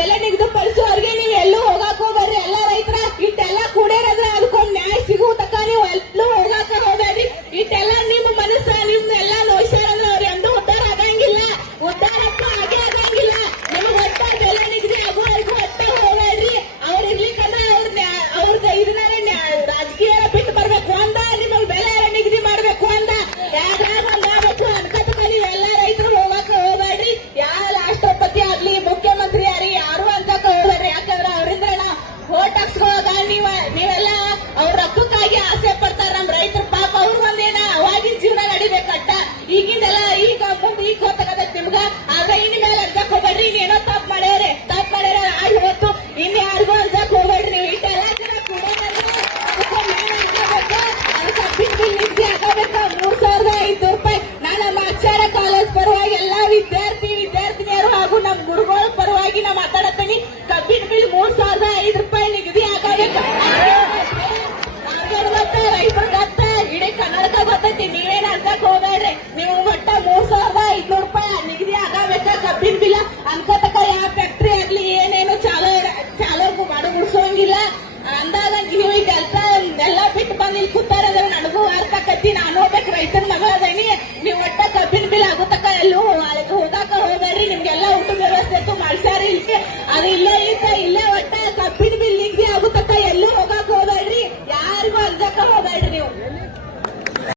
Belén y Grupo Ahora ಯಾರು ಉಳಿಸೋಂಗಿಲ್ಲ ಅಂದಾಗ ನೀವು ಇದೆಲ್ಲ ಎಲ್ಲ ಬಿಟ್ಟು ಬಂದು ಇಲ್ಲಿ ಕೂತಾರ ನನಗೂ ಅರ್ಥಕತ್ತಿ ನಾನು ಬೇಕು ರೈತರ ಮಗ ಅದೇನಿ. ನೀವು ಒಟ್ಟ ಕಬ್ಬಿನ ಬಿಲ್ ಆಗುತ್ತಕ ಎಲ್ಲೂ ಹೋಗಾಕ ಹೋಗ್ಬೇಡ್ರಿ. ನಿಮ್ಗೆಲ್ಲ ಊಟದ ವ್ಯವಸ್ಥೆ ಮಾಡ್ಸ್ಯಾರ ಇಲ್ಕೆ. ಅದು ಇಲ್ಲೇ ಇಲ್ಲ ಇಲ್ಲೇ ಒಟ್ಟ ಕಬ್ಬಿನ ಬಿಲ್ ನಿಮ್ಗೆ